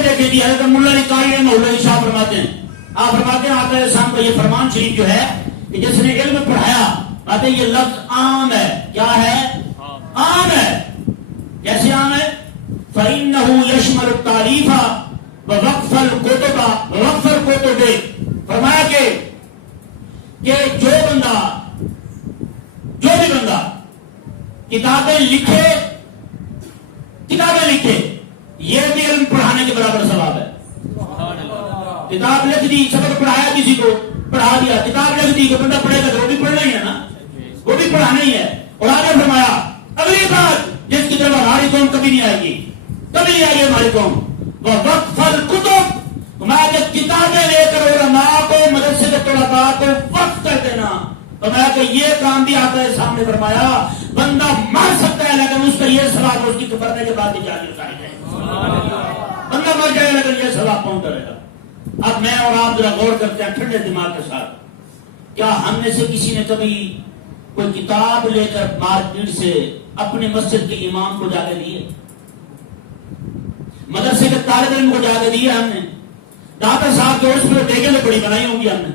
آگے دیکھیں گی حضرت ملا علی قاری رحمہ اللہ شاہ فرماتے ہیں، آپ فرماتے ہیں آقا اسلام کا یہ فرمان شریف جو ہے کہ جس نے علم پڑھایا، کہتے ہیں یہ لفظ عام ہے. کیا ہے؟ عام ہے. کیسے عام ہے؟ فَإِنَّهُ يَشْمَلُ التَّعْرِيفَ وَوَقْفَ الْكُتُبَ وَوَقْفَ الْكُتُبِ. فرمایا کہ جو بھی بندہ کتابیں لکھے یہ بھی علم پڑھانے کے برابر ثواب ہے. کتاب لکھ دی، سبق پڑھایا، کسی کو پڑھا دیا، کتاب لکھ دی، بندہ پڑھے گا تو وہ بھی پڑھنا ہی ہے نا، وہ بھی پڑھانا ہی ہے. اور آگے فرمایا اگلی بات جس کی طرف ہماری قوم کبھی نہیں آئے گی، کبھی نہیں آئے گی ہماری قوم، وہ وقف الکتب. میں کتابیں لے کر علماء کو، مدرسے کے طلباء کو وقف کر دینا. تو میں کہ یہ کام بھی آتا ہے سامنے. فرمایا بندہ مر سکتا ہے لیکن اس کا یہ ثواب اس کی مرنے کے بعد بھی جاری ہو جائے گا. بندہ مر جائے لیکن یہ ثواب پہنچتا رہے گا. اب میں اور آپ ذرا غور کرتے ہیں ٹھنڈے دماغ کے ساتھ، کیا ہم میں سے کسی نے کبھی کوئی کتاب لے کر مارکیٹ سے اپنے مسجد کے امام کو جا کے دیے؟ مدرسے کے طالب علم کو جا کے دیے ہم نے؟ داتا صاحب کے عرص پہ دیگیں تو بڑی بنائی ہوں گی ہم نے،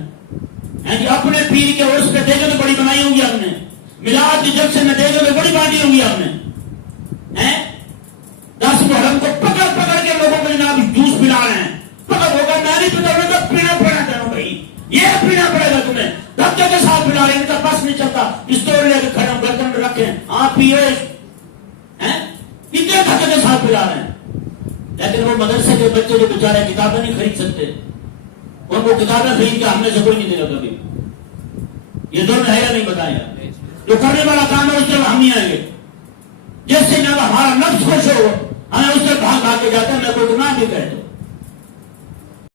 اپنے پیر کے عرص پہ دیگیں تو بڑی بنائی ہوں گی ہم نے، میلاد کے جلسے میں دیگیں تو بڑی بانٹی ہوں گی ہم نے. 10 محرم کو پکڑ کے لوگوں کو جناب جوس پلا رہے ہیں. پکڑ ہوگا میں نہیں پتا ہوگا تو پینا پڑنا چاہوں بھائی، یہ پینا پڑے گا تمہیں. دھکے کے ساتھ پلا رہے ہیں، ان کا بس نہیں چلتا، پستول لے کے کھڑے برتن میں رکھے آپ پیے، کتنے دھکے کے ساتھ پلا رہے ہیں. لیکن وہ مدرسے کے بچے جو بیچارے کتابیں نہیں خرید سکتے، اور وہ کتابیں خرید کے ہم میں سے کوئی نہیں دے گا کبھی. یہ دونوں ہے یا نہیں بتائیں گا؟ جو کرنے والا کام ہے اس سے ہم نہیں آئیں گے. جس سے جب ہمارا نفس خوش ہو ہمیں اس سے بھاگ کے جاتے ہیں، میں کوئی گناہ بھی کہہ دوں